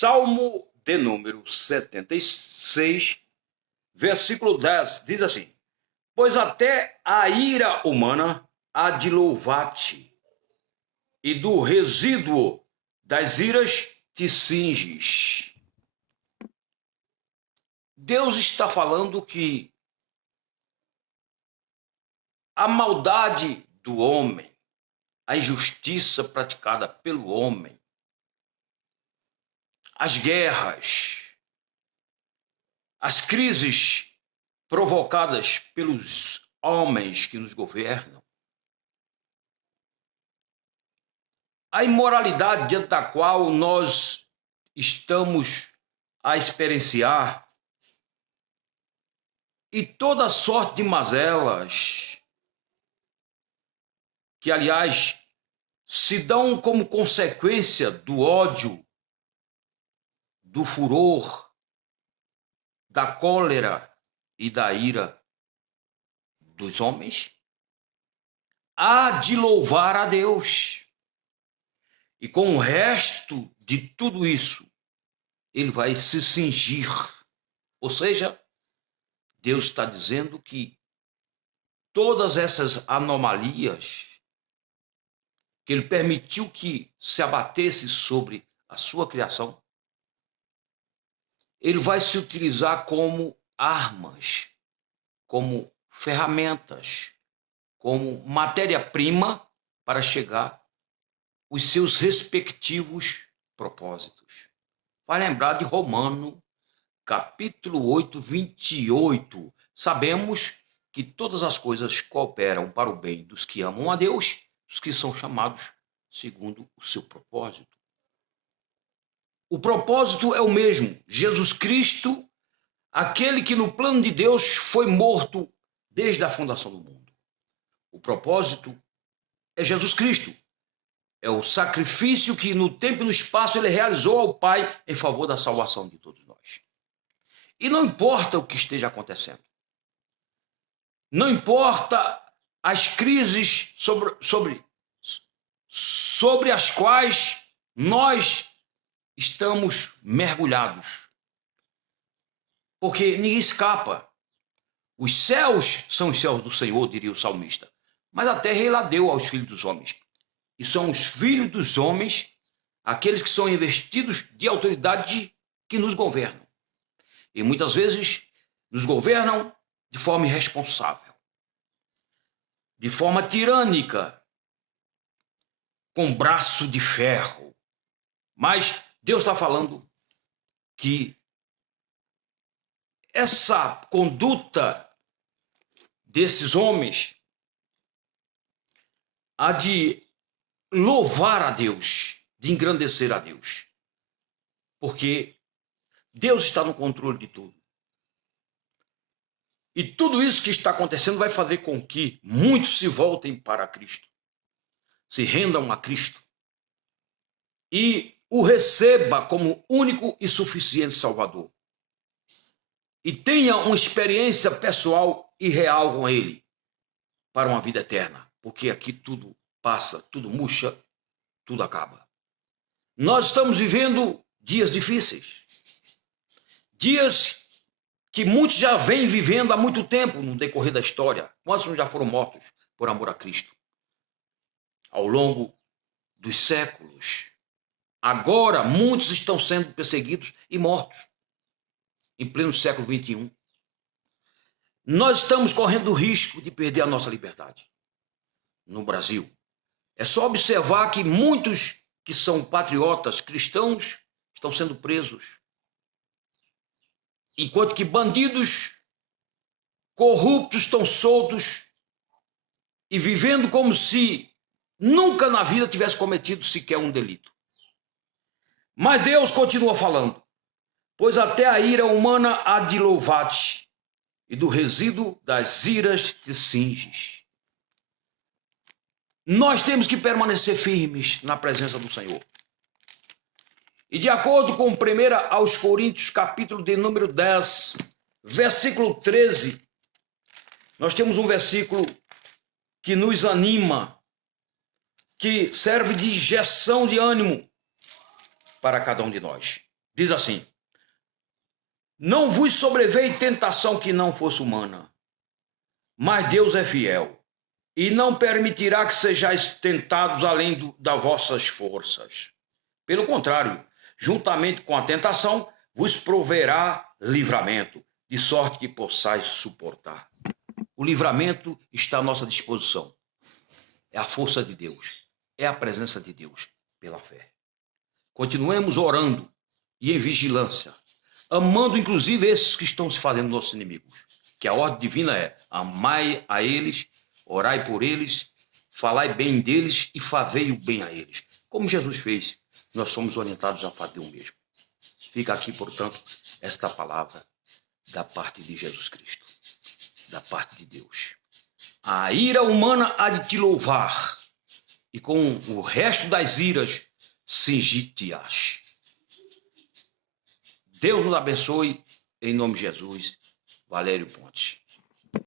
Salmo de número 76, versículo 10, diz assim: Pois até a ira humana há de louvar-te, e do resíduo das iras te cinges. Deus está falando que a maldade do homem, a injustiça praticada pelo homem, as guerras, as crises provocadas pelos homens que nos governam, a imoralidade diante da qual nós estamos a experienciar e toda sorte de mazelas que, aliás, se dão como consequência do ódio, do furor, da cólera e da ira dos homens, há de louvar a Deus. E com o resto de tudo isso, ele vai se cingir. Ou seja, Deus está dizendo que todas essas anomalias que ele permitiu que se abatesse sobre a sua criação, ele vai se utilizar como armas, como ferramentas, como matéria-prima para chegar os seus respectivos propósitos. Vai lembrar de Romano, capítulo 8, 28. Sabemos que todas as coisas cooperam para o bem dos que amam a Deus, dos que são chamados segundo o seu propósito. O propósito é o mesmo, Jesus Cristo, aquele que no plano de Deus foi morto desde a fundação do mundo. O propósito é Jesus Cristo. É o sacrifício que no tempo e no espaço ele realizou ao Pai em favor da salvação de todos nós. E não importa o que esteja acontecendo. Não importa as crises sobre as quais nós estamos mergulhados. Porque ninguém escapa. Os céus são os céus do Senhor, diria o salmista. Mas a terra ele a deu aos filhos dos homens. E são os filhos dos homens, aqueles que são investidos de autoridade que nos governam. E muitas vezes nos governam de forma irresponsável, de forma tirânica, com braço de ferro. Mas Deus está falando que essa conduta desses homens há de louvar a Deus, de engrandecer a Deus. Porque Deus está no controle de tudo. E tudo isso que está acontecendo vai fazer com que muitos se voltem para Cristo, se rendam a Cristo e o receba como único e suficiente Salvador. E tenha uma experiência pessoal e real com Ele para uma vida eterna. Porque aqui tudo passa, tudo murcha, tudo acaba. Nós estamos vivendo dias difíceis. Dias que muitos já vêm vivendo há muito tempo no decorrer da história. Quantos já foram mortos por amor a Cristo? Ao longo dos séculos. Agora, muitos estão sendo perseguidos e mortos. Em pleno século XXI. Nós estamos correndo o risco de perder a nossa liberdade. No Brasil. É só observar que muitos que são patriotas cristãos estão sendo presos. Enquanto que bandidos corruptos estão soltos e vivendo como se nunca na vida tivesse cometido sequer um delito. Mas Deus continua falando. Pois até a ira humana há de louvar-te, e do resíduo das iras te cinges. Nós temos que permanecer firmes na presença do Senhor. E de acordo com 1 aos Coríntios, capítulo de número 10, versículo 13, nós temos um versículo que nos anima, que serve de injeção de ânimo para cada um de nós. Diz assim: não vos sobreveio tentação que não fosse humana, mas Deus é fiel, e não permitirá que sejais tentados além das vossas forças. Pelo contrário, juntamente com a tentação, vos proverá livramento, de sorte que possais suportar. O livramento está à nossa disposição. É a força de Deus, é a presença de Deus pela fé. Continuemos orando e em vigilância, amando inclusive esses que estão se fazendo nossos inimigos. Que a ordem divina é: amai a eles, orai por eles, falai bem deles e fazei o bem a eles. Como Jesus fez, nós somos orientados a fazer o mesmo. Fica aqui, portanto, esta palavra da parte de Jesus Cristo, da parte de Deus. A ira humana há de te louvar, e com o resto das iras cingir-te-ás. Deus nos abençoe, em nome de Jesus. Valério Pontes.